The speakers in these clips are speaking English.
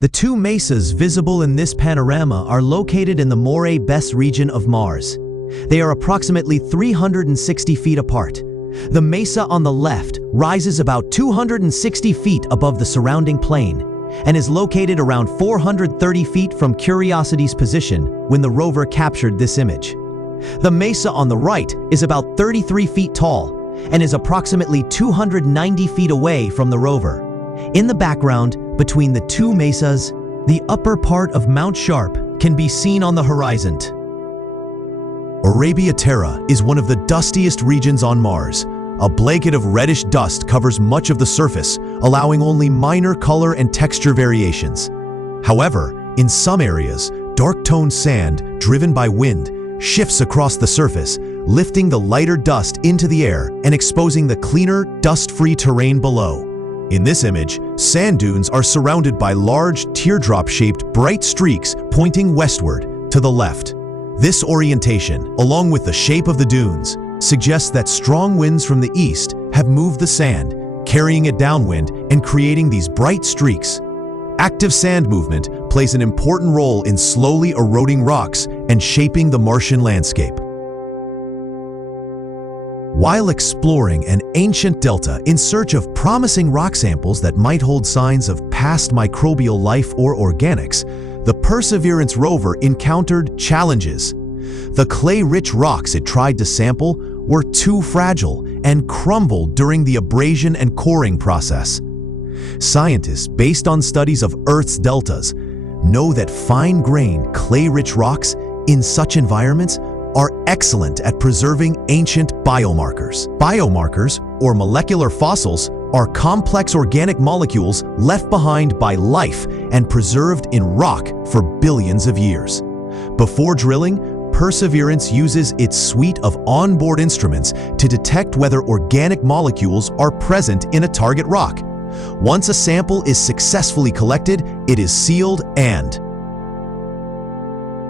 The two mesas visible in this panorama are located in the Moray-Besse region of Mars. They are approximately 360 feet apart. The mesa on the left rises about 260 feet above the surrounding plain and is located around 430 feet from Curiosity's position when the rover captured this image. The mesa on the right is about 33 feet tall and is approximately 290 feet away from the rover. In the background, between the two mesas, the upper part of Mount Sharp can be seen on the horizon. Arabia Terra is one of the dustiest regions on Mars. A blanket of reddish dust covers much of the surface, allowing only minor color and texture variations. However, in some areas, dark-toned sand, driven by wind, shifts across the surface, lifting the lighter dust into the air and exposing the cleaner, dust-free terrain below. In this image, sand dunes are surrounded by large, teardrop-shaped bright streaks pointing westward to the left. This orientation, along with the shape of the dunes, suggests that strong winds from the east have moved the sand, carrying it downwind and creating these bright streaks. Active sand movement plays an important role in slowly eroding rocks and shaping the Martian landscape. While exploring an ancient delta in search of promising rock samples that might hold signs of past microbial life or organics, the Perseverance rover encountered challenges. The clay-rich rocks it tried to sample were too fragile and crumbled during the abrasion and coring process. Scientists, based on studies of Earth's deltas, know that fine-grained, clay-rich rocks in such environments are excellent at preserving ancient biomarkers. Biomarkers, or molecular fossils, are complex organic molecules left behind by life and preserved in rock for billions of years. Before drilling, Perseverance uses its suite of onboard instruments to detect whether organic molecules are present in a target rock. Once a sample is successfully collected, it is sealed and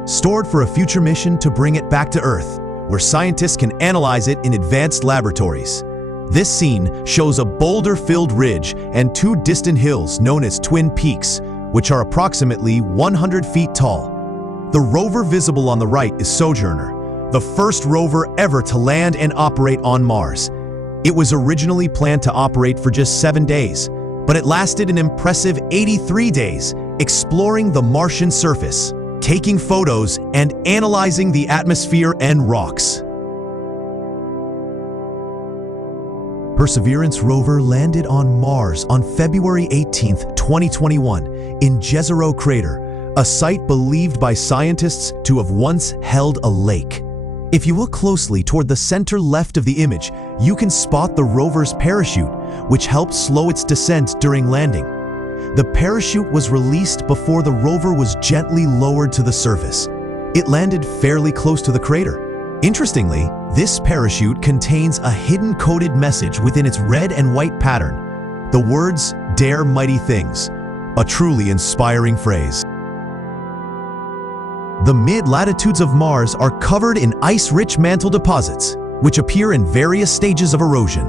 stored for a future mission to bring it back to Earth, where scientists can analyze it in advanced laboratories. This scene shows a boulder-filled ridge and two distant hills known as Twin Peaks, which are approximately 100 feet tall. The rover visible on the right is Sojourner, the first rover ever to land and operate on Mars. It was originally planned to operate for just 7 days, but it lasted an impressive 83 days, exploring the Martian surface, taking photos and analyzing the atmosphere and rocks. Perseverance rover landed on Mars on February 18, 2021, in Jezero Crater, a site believed by scientists to have once held a lake. If you look closely toward the center left of the image, you can spot the rover's parachute, which helped slow its descent during landing. The parachute was released before the rover was gently lowered to the surface. It landed fairly close to the crater. Interestingly, this parachute contains a hidden coded message within its red and white pattern. The words, "Dare mighty things," a truly inspiring phrase. The mid-latitudes of Mars are covered in ice-rich mantle deposits, which appear in various stages of erosion.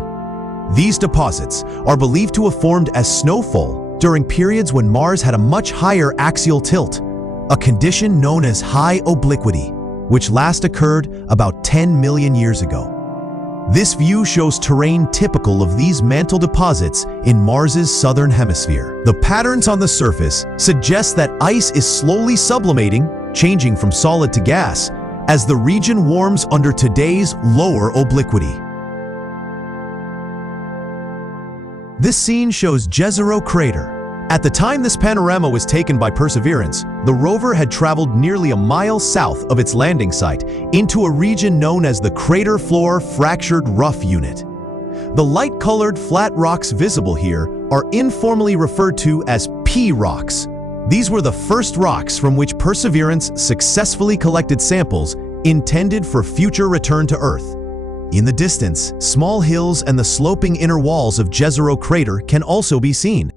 These deposits are believed to have formed as snowfall during periods when Mars had a much higher axial tilt, a condition known as high obliquity, which last occurred about 10 million years ago. This view shows terrain typical of these mantle deposits in Mars's southern hemisphere. The patterns on the surface suggest that ice is slowly sublimating, changing from solid to gas, as the region warms under today's lower obliquity. This scene shows Jezero Crater. At the time this panorama was taken by Perseverance, the rover had traveled nearly a mile south of its landing site into a region known as the Crater Floor Fractured Rough Unit. The light-colored flat rocks visible here are informally referred to as P-rocks. These were the first rocks from which Perseverance successfully collected samples intended for future return to Earth. In the distance, small hills and the sloping inner walls of Jezero Crater can also be seen.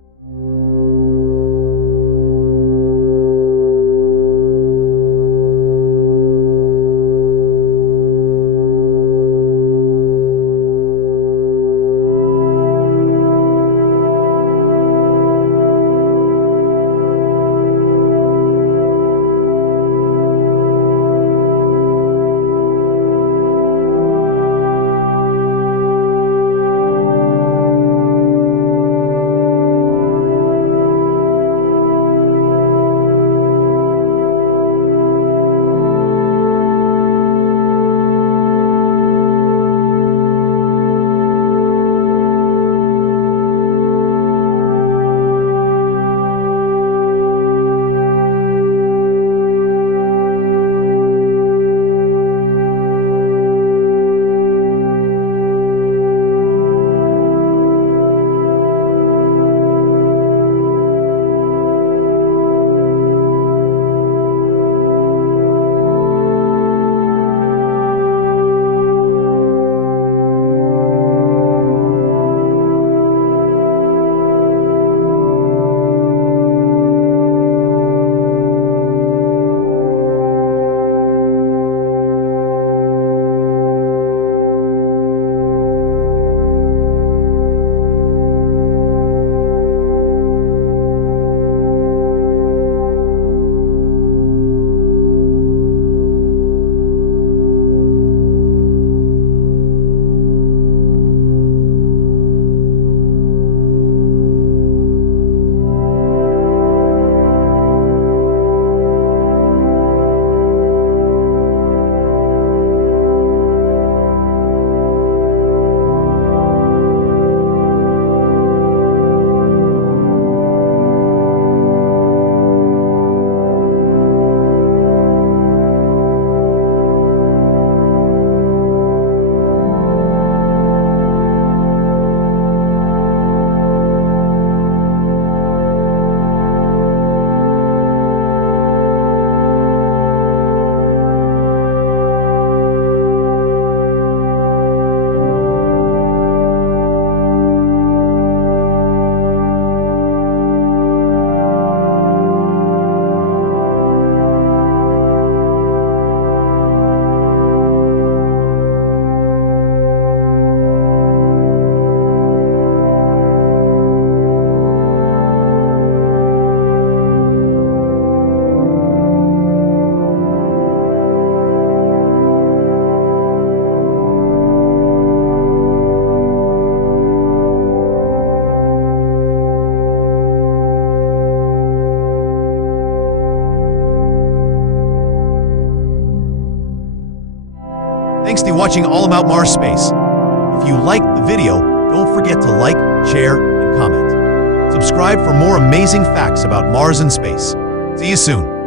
Thanks to watching All About Mars Space. If you liked the video, don't forget to like, share, and comment. Subscribe for more amazing facts about Mars and space. See you soon.